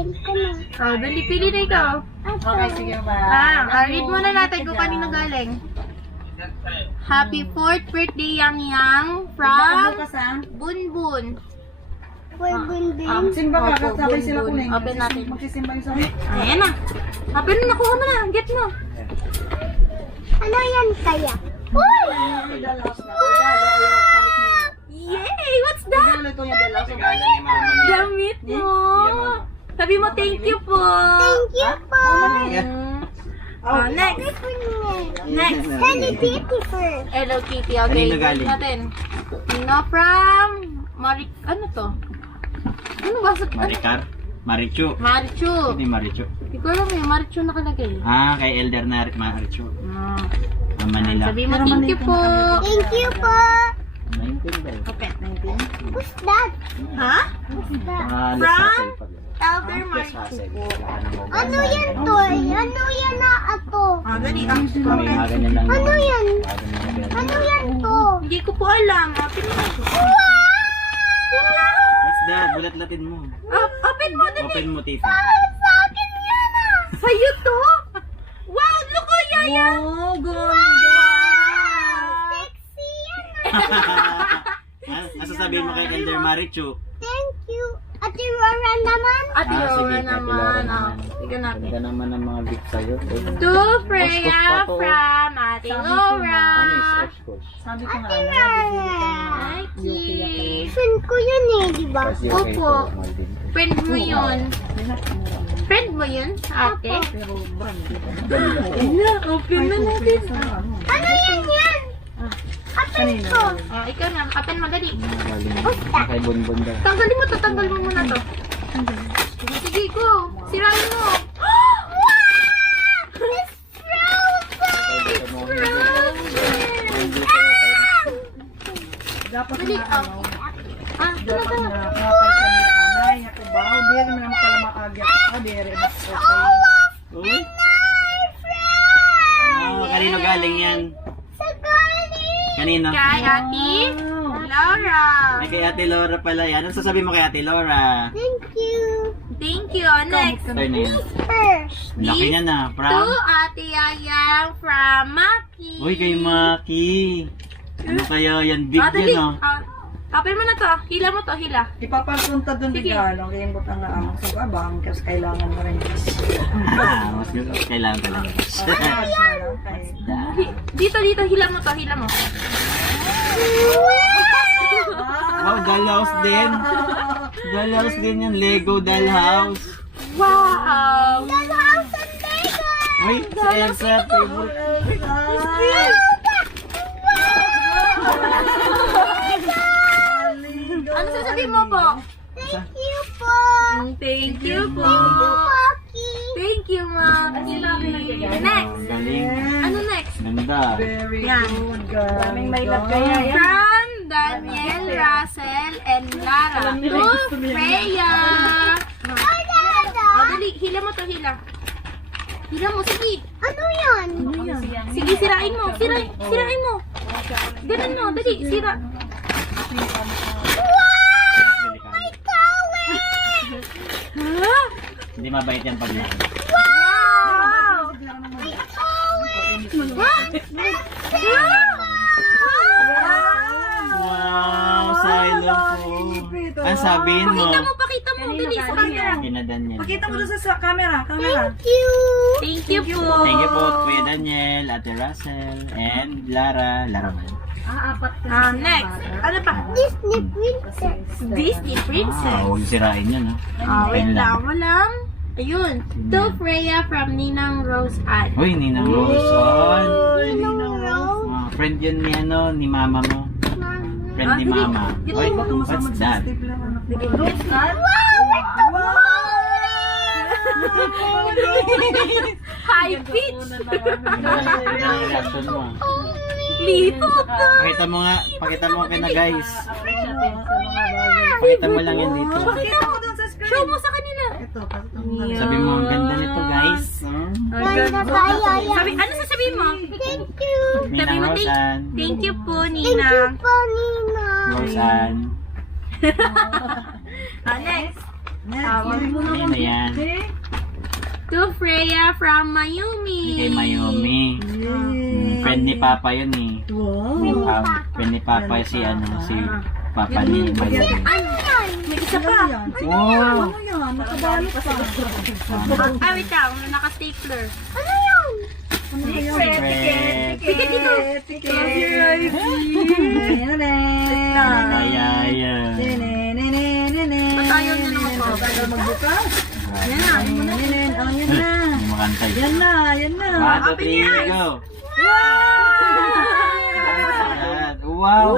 Open ko na. Oh, dali, pili na ikaw. Okay, sige ba? Ah, ah, read muna natin kung kanino galing. Happy 4th birthday, Yang Yang, from Bukas ah. Bunbun. For Ah, Bunbun. Simba ka, Opo, kasabay sila bun, kuning. bun. Open natin. Magsisimba yung sabi. Ayan na. Happy na, nakuha mo na. Get mo. Ano yan kaya? Uy! Yay! What's that? Regalo ito yung dalaw. Regalo ni mama. Damit mo. Sabi mo, thank you po. Thank you po. Mm. Oh, next. Next. Hello Kitty first. Hello Kitty. Okay, Kanino galing? natin. Nino from Mari... Ano to? Ano ba? sa- Maricar? Marichu. Marichu. Hindi Marichu. Hindi ko alam yung Marichu nakalagay. Ah, kay Elder na Marichu. Ah. Ang Manila. Sabi mo, thank you po. Thank you po. 19 ba? Okay. Who's that? Ha? Who's that? Ah, From? Hustle. po. Ano yan toy? Ano yan na ato? Ah, dali. Lang. Ano yan? Ano yan to? Hindi ko po alam. Open mo. What's that? Bulat-latin mo. Op- open mo, dali. Open mo, tita. Sa akin yan ah. Sa'yo to? Wow, look ko, Yaya. Oh, Ganda. Sexy yan ah. Ah, Ano sasabihin mo kay Elder Marichu? Thank you. Ate Rora naman. Ate Ah, sige, Laura Ate naman. Ah, naman. Tignan natin. Ganda naman ang mga gift sa'yo. Eh, To Freya pa to. from Ate Laura. Ano is of course? Sabi ko nga, Ate ano, Rora. Cute. Friend ko yun eh, di ba? Kasi okay Opo. to, Maldin. Friend mo yun. Friend mo yun, ate? pero brand. Wala, open na natin. Ano yan yan? Apel ko. Oh, ikaw na, open mo, dali. Galing. Kay Bonbon daw. Tanggalin mo to, tanggal mo muna to. Sige, go. Sirain mo. It's frozen! Dapat Dali, na, oh. ano, Ah, dapat talaga. na, kapay ka ni anay, ako ba? O, di rin naman pala maagya ka, di rin mas okay. Uy! Ah, kanino galing yan? Sa galing! Kanino? Kay Ate Laura. Ay, kay Ate Laura pala yan. Ano sasabihin mo kay Ate Laura? Thank you. Thank you. Next. Turn na yun. First. Ang Laki niya na. To From? Ate Yayang from Maki. Uy, kay Maki. Ano kaya yan? Big Ah, dali. yan, oh. Ah, open mo na to. Hila mo to, hila. Ipapasunta doon Sige. regalo, kaya mo ang naamang sa babang, kasi kailangan mo rin. Ah, mas gusto. Kailangan talaga. Na Dito, dito. Hila mo to, hila mo. Wow, dollhouse din. Dollhouse din yan. Lego dollhouse. Wow! House and Lego! Uy, si Elsa, favorite. Ano sasabihin mo po? Thank you po! Thank you po. Thank you, Maki. Next. Oh, galing. Ano next? Ganda. Very good, guys. Daming may love kaya yan. Daniel, Russell, and Lara. To Freya. Ay, dada! O, dali. Hila mo to, hila. Hila mo, sige. Ano yan? Sige, sirain mo. Sirain, sirain mo. Ganun mo, dali, sira. Ha? Hindi mabait yan pag lang. Wow! Wow, Ang sabihin mo? Pakita mo, pakita mo. Dali, sa camera. Kina Daniel. Pakita mo doon sa, sa camera, camera. Thank you! Thank you po. Thank you po, Kuya Daniel, Ate Russell, and Lara. Lara man. Ah, next. Ano pa? Disney Princess. Disney Ah, Princess. huwag sirain yan, ha? Ah, wait Ayun lang. Walang. Ayun. To Freya from Ninang Rose Ann. Uy, Ninang Roson. Ninong Rose. Ah, friend yun ni ano, ni mama mo. Friend Ah, ni dili. mama. Baka what's that? High pitch. Reaction mo. ah. Lito ka. Pakita mo nga, pakita mo kay na guys. Pakita mo lang yan dito. Pakita mo doon sa screen. Show mo sa kanila. Ito, pakita mo na. Sabi mo, ang ganda nito guys. Yan. Sabi, ano sasabihin mo? Thank you! Sabi Ninang mo, thank, thank you po, Thank you Ninang. po, Nina! Rosan. Ah, next. Next, Tawag mo na Ayun na yan. To Freya from Mayumi. Kay Mayumi. Mm, friend ni Papa yun eh. Wow. Ah, friend ni Papa si ano, si Papa ni Mayumi. Ano yan? May isa Ano pa. yan? Wow! Ano yan? Nakabalot pa. Ah, wait lang. Naka-stapler. Ano yan? Ano yan? Secret! Ticket dito. Ticket. Kaya yan. Ba't ayaw niyo naman po? Magbukas. Yan na. Yan, oh, yan na. Makantay. Yan na, yan na. One, two, three, go! Ayan. Wow!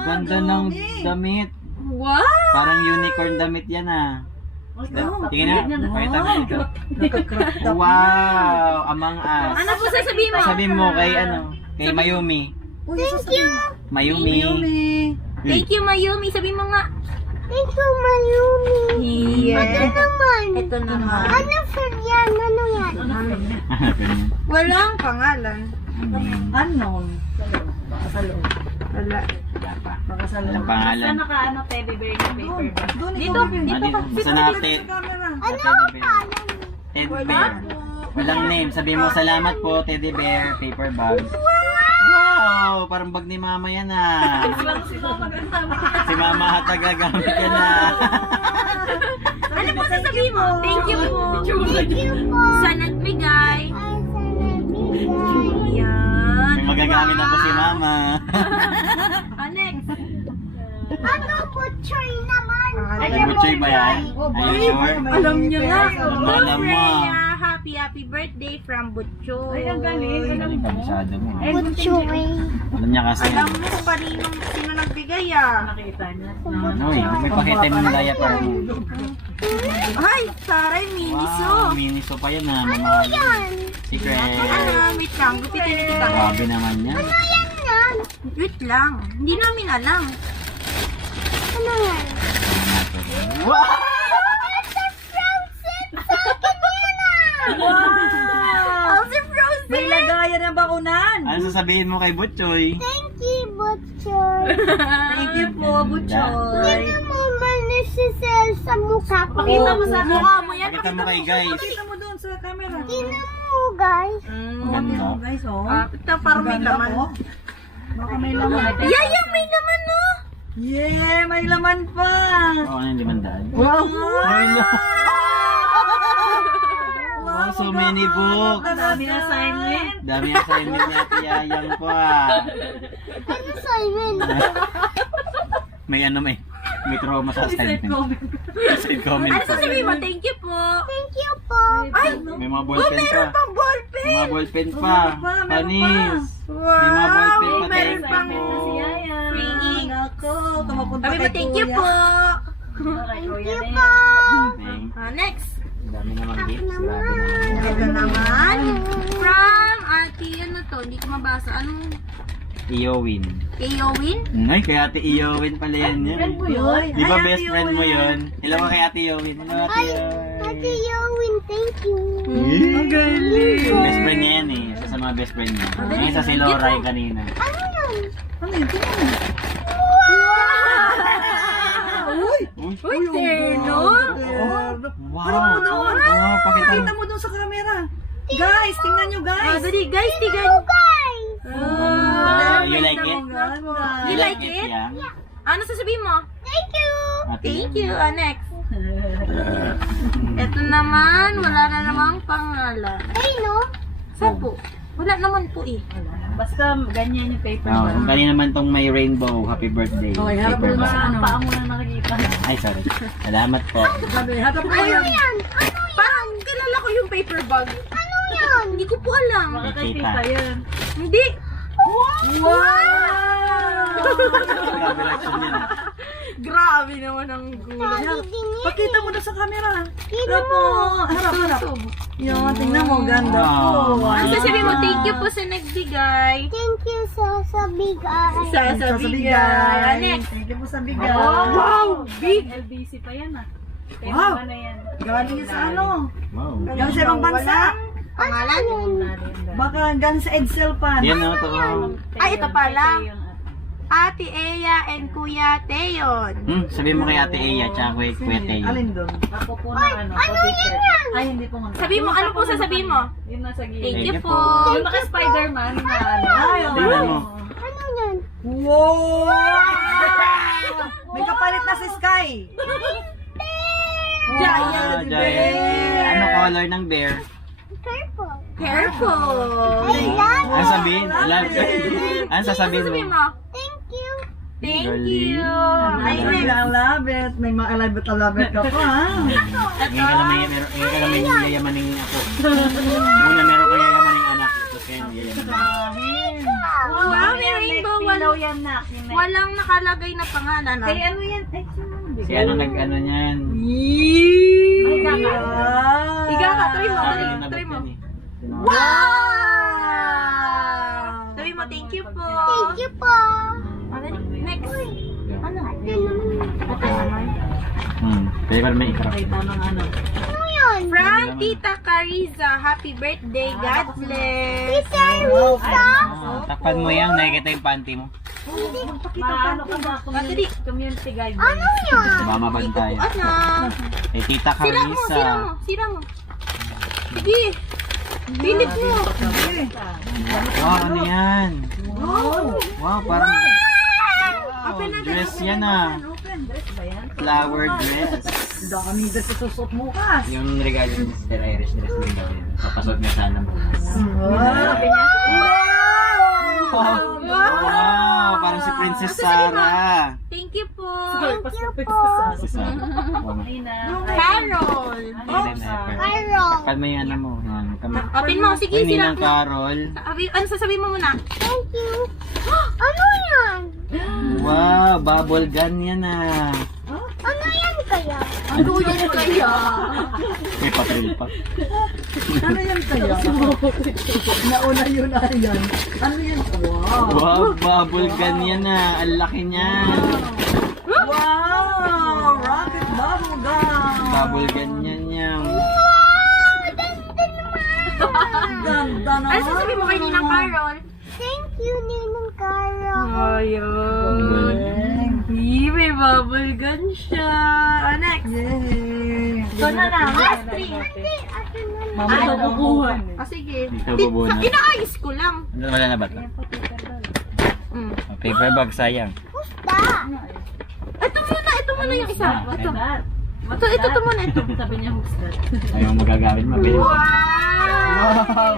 Ganda ng damit. Wow! Parang unicorn damit yan ah. Tingin na, pakita mo ito. Wow! Among Us. Ano po sasabihin mo? Sabi mo kay ano, kay Mayumi. Uy, sasabihin. Mayumi. Yumi. Thank you, Mayumi. Sabi mo nga. Thank you, Mayumi. Ano Yeah. naman? Ito naman. Ano for yan? Ano yan? Walang pangalan. Unknown. Baka sa loob. Wala. Wala pa. Baka sa loob. Walang pangalan. naka-ano teddy bear na paper bag. Doon, Dito, dito. Basta natin. Sa camera. Ano Teddy ang bear. pangalan? Ted Bear. Walang name. Sabi mo, salamat po, Teddy Bear, paper bag. Wow! Parang bag ni Mama yan ah. Si Mama hat nagagamit ka na. Ano po sasabihin mo? Thank you po. Thank you po. Sa nagbigay. Ay, sana bigay. Yan. Magagamit na po si Mama. Ah, next. Ano butcher naman? Ay, butcher ba yan? Are you sure? Alam niyo nga. Alam mo, happy happy birthday from Butcho. Ay, ang galing. Alam mo. kabisado mo. ah. Butcher. Alam niya kasi. Alam mo kung kanino, sino nagbigay ah. Nakita niya. Ano eh, may pakita mo ng diaper mo. Ay, taray, miniso. Wow, miniso pa yun ah. Mamahal. Yan. Secret. Ano, wait lang, gupitin na kita. Grabe naman yan. Yan yan. Wait lang, hindi namin alam. Ano yan? Wow! Wow! May lagayan ng bakunan. Ano sasabihin mo kay Butchoy? Thank you, butcher. Thank you po, Butchoy. Tingnan mo man nasisel sa mukha ko. Pakita mo sa Mukha mo yan. Pakita mo kay guys. Pakita mo doon sa camera. Tingnan mo, guys. Mm. Oh, tingnan mo, guys, oh. Ah, ito parang may laman. oh. Baka may laman. Yaya, may laman no! Yeah, may laman pa. Oo, ano yung limandaan? Wow. No. Wow, so many books. Dami assignment. Dami assignment niya, tiyayang po ah. Ano Simon? May ano may, may trauma sa assignment. Side comment Ano po. sasabihin mo? Thank you po. Thank you po. Ay! May mga Oh, ballpen pa. meron pang May ballpen! mga ballpen pa. Meron pa, Panis. Wow! May mga ballpen pa. Meron Thank pang you po. Si Yaya. Nako, tumapunta kay thank you Kuya. po. Thank you po. Ah, next. Ang dami namang gifts. Naman. Ito naman. From Ate, ano to? Hindi ko mabasa. Anong Iowin. Eowin? Ay, kay Ate Iowin pala yan yun. Friend mo yun? Di ba Ay, best friend mo Iowin. yun? Hello ka kay Ate Iowin. Hello Ate Ay, Iowin. Ate Yowin, thank you. Ang galing. Best friend niya yan eh. Isa sa mga best friend niya. Yung isa si yung kanina. Ano yan? Ano yun? Tingnan. Uy! Uy, Uy, terno! Wow! Harap mo doon. Wow, pakita Pakita mo. doon sa camera. Guys, tingnan nyo Ah, guys. dali, guys, tigan. Guys! Ah, you like it? You like it? Ano sasabihin mo? Thank you. Thank you. Ah, next. Ito naman, wala na namang pangalan. Ay, no? Saan po? Wala naman po eh. Basta ganyan yung paper Oh, bag. kung kanina naman tong may rainbow, happy birthday. Okay, harap mo Paper bag. sa ano. Paa mo lang nakikita. Ay, sorry. Salamat po. Sabi, harap mo Ano yan. Ano? Parang kilala ko yung paper bag. Ano yan? Hindi ko po alam. Makakakita yan. Hindi. Wow! Grabe reaction niya. Grabe naman ang din yan. Pakita mo na sa camera. Harap mo. Harap, harap. Yan, tingnan mo. Ganda po. Wow. Ang sasabihin mo, thank you po sa nagbigay. Thank you sa sa bigay. Sa Sa sa bigay. Next. Thank you po sa bigay. Wow! Big LBC pa yan ah. Wow. ano yan. Galing yan sa ano? Wow. Galing sa ibang bansa. Pangalan? Baka gan sa Edsel pa. Yan o, to. Ay, ito pala. Ate Eya and Kuya Teyon. Hmm, sabi mo kay Ate Eya, tsaka kay Kuya Teo. Alin doon? Ako po na ano, ano yun yan? Ay, hindi po nga. Sabi mo, ano po sasabihin mo? Yung nasa Thank gilid. you you po. Yung naka-Spider-Man na ano. Ay, Tingnan mo. Ano yan? Wow! May kapalit na si Sky. Giant bear. Ano color ng bear? Purple. Careful. I love Ano sabihin? Love. Ano sasabihin Sabihin mo? mo? Thank you. Thank Galing. you. Ay, Ay, I love it. May ma-alabit alabit ka pa? Ngayon ka lang may, meron, ngayon ka lang may yayamaning ako. Una meron ka yayamaning anak. Tapos kayo yayamaning. Wow, may rainbow. Pilaw Wal- yan na. Yun na. walang nakalagay na pangalan. ah. Kay ano yan? Ay? Si ano nag-ano niyan? May kaka. Ika ka, try mo. Akin Try, try mo. yan eh. Sino? Wow! Sabi mo, thank you po. Thank you po. Ano, Next. Ano? Ito naman. Hmm. Pwede pa naman ikarap. Ay, tamang ano. Ano yun? From Tita Cariza, happy birthday. God bless. Tita Risa? Ah, takpan mo yan. Nakikita yung panty mo. Maano ka ba? Community, community Ano guidelines. yan? Mamabantay. Ano? Eh, Tita Sira mo, Carissa. sira mo, sira mo. Sige. Pilit mo. Wow, ano yan? Wow, parang... Natin, dress yan ah. Dress? Flower dress. Dami na sususot mo, kas. Yung regalo ni Sister Irish dress din daw yun. Papasok niya sana niya, Wow, wow, parang si Princess Sarah. Thank you po. Si Sarah. Wow. ay na. Carol. Perfect. Carol. Mo yung ano mo. Open mo. Sige, Ay, sira Ninang mo. Carol. Ano sasabihin mo muna? Thank you. Ano yan? Wow, bubble gun yan ah. Ano yan kaya? Ano yan kaya? May papel pa. Ano yan kaya? Nauna yun na yan. Ano yan? Wow. Wow, bubble gun yan ah. Ang laki niyan. Wow! Rocket bubble gum! Bubble gun yan yan. Ganda na. Ano sasabihin mo kay Ninang Carol? Thank you, Ninong Carol. Ayun. Hey, may bubble gun siya. Ah, next. Yay! Ito na lang. Last three. Na. Mama daw kukuha. Ah, sige. Di- bubunot. sa- Inaayos ko lang. Ano, Wala na ba ito? Mm. Paper bag, sayang. Pusta. Ito muna, ito muna yung isa. Ito. Ito, ito, ito muna, ito. Sabi niya, who's that? Ayaw magagamit, mabili. Wow! Wow!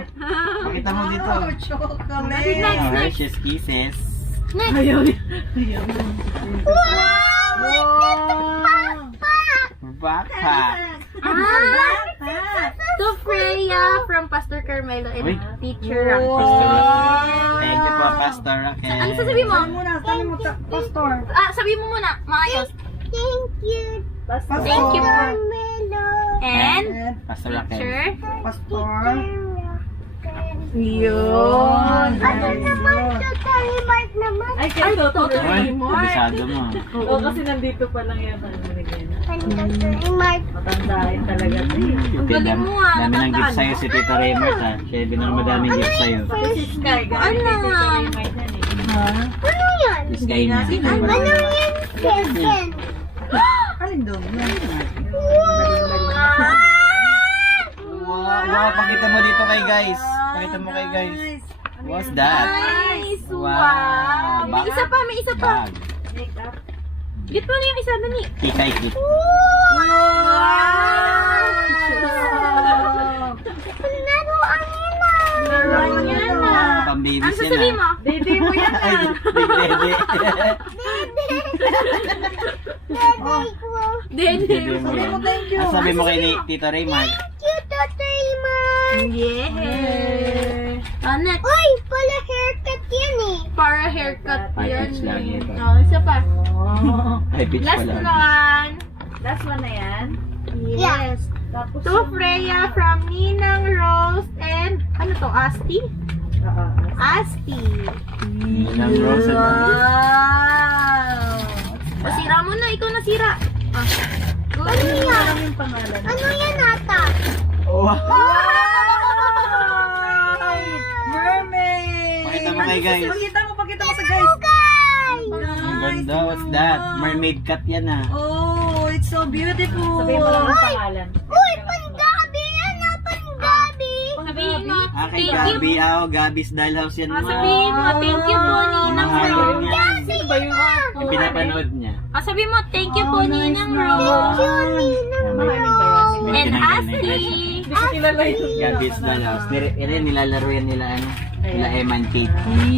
Pakita mo dito. Chocolate! Next, next. Hershey's Kisses. Next. Ayaw niya. Backpack. Ah! To Freya from Pastor Carmelo and Uy. Teacher Pastor Raquel. Raquel. Thank you po, Pastor Raquel. Ano sasabihin mo? Muna? Saan mo, ta- Pastor? Ah, sabihin mo muna. Maayos. Thank you, Pastor. Thank you po. Carmelo. And And Pastor Raquel. Teacher. Pastor. Yun. Ano naman to? Tally mark naman. Ay, kaya to, to, Ay, kabisado mo. Oo, kasi nandito pa lang yan. Ano. Ano tally mark? Matandain talaga. Eh. Ang galing mo ah, Dami ng gift sa'yo si Tita Raymart ha. Siya din ang madaming gift sa'yo. Si Sky, Ano? galing kay Tita Raymart yan eh. Ano yan? Si Sky niya. Ano yan? Seven. Alin? Yan. Wow, wow, pakita mo dito kay guys. Pakita mo kay guys. What's that? Nice. Wow. Wow. May isa pa, may isa pa. Bag. Git mo na yung isa, dali. Kikay kit. Laruan nila. Laruan yan ah. Pambibis Ano yan sasabihin mo? ah. Dede mo yan Ay, ah. big dede. Dede mo. Thank you. Ano sabi mo kay ni- Tita Raymart? Cute Tatay Mark. Yeah. Ah, next. Uy, pala haircut yan eh. Para haircut High yan. pitch lang ito. Oh, isa pa. Ay, bitch Last pala. one. Last one na yan. Yes. Tapos, To Freya from Ninang Rose and ano to? Asti? Oo. Asti. Ninang Rose at Wow. Pasira mo na, ikaw nasira. Ah. Go. Ano yan? Maraming pangalan. Ano yan ata? Wow! Mermaid! Pakita mo kay guys. Pakita mo, pakita mo sa guys. Guys! ganda. What's that? Mermaid cut yan ah. Oh, it's so beautiful. Sabihin mo lang ang pangalan. Uy, panggabi! Ano, panggabi? Sabihin mo, Ah, kay thank you. Gabi ah. Gabi's Dollhouse yan Ah, mo. sabihin mo, thank you po, Ninang Mahal Rose. yan. Sino ba yun? Yung pinapanood niya. Ah, sabihin mo, thank you po, Oh, Ninang na. Rose. Medyo And nang Ashley. Hindi ko kilala yun. Gabi's Dollhouse. Nire- Yan, nilalaro yan nila ano. Nila Emma and Kate. Ay,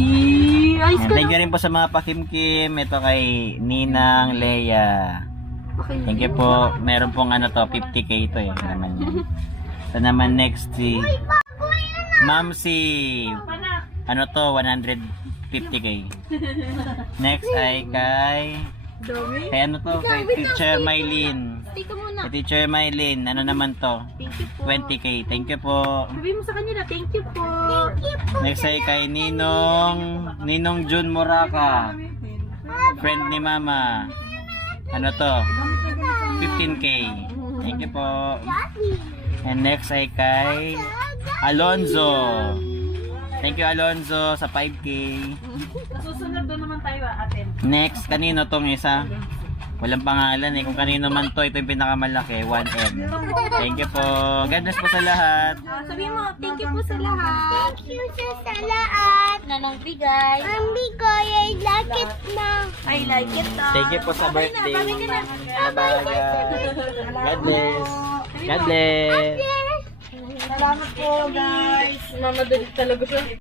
ayos ka Thank you rin po sa mga pakimkim. Ito kay Ninang Leia. Thank you po. Meron pong ano to, 50k ito eh. Ito naman yan. Ito naman next si Ma'am si ano to, 150k. Next ay kay kay ano to, kay Teacher Mylene. Ka muna. Teacher Mylene, ano naman to? Thank you po. 20k. Thank you po. Sabihin mo sa kanila, thank you po. Next ay kay Ninong Ninong Jun Moraka. Friend ni Mama. Ano to? 15k. Thank you po. And next ay kay Alonzo. Thank you Alonzo sa 5k. Susunod doon naman tayo, ah, ate. Next, kanino tong isa? Walang pangalan eh. Kung kanino man to, ito yung pinakamalaki, 1M. Thank you po. God bless po sa lahat. Ah, sabihin mo, thank you po sa lahat. Thank you sa salaat. Na nang bigay. Ang bigay ay like it na. I like it. ah. Thank you po sa na, birthday. na. Bye-bye guys. God bless. God bless. Salamat po, guys. Mamadali talaga siya.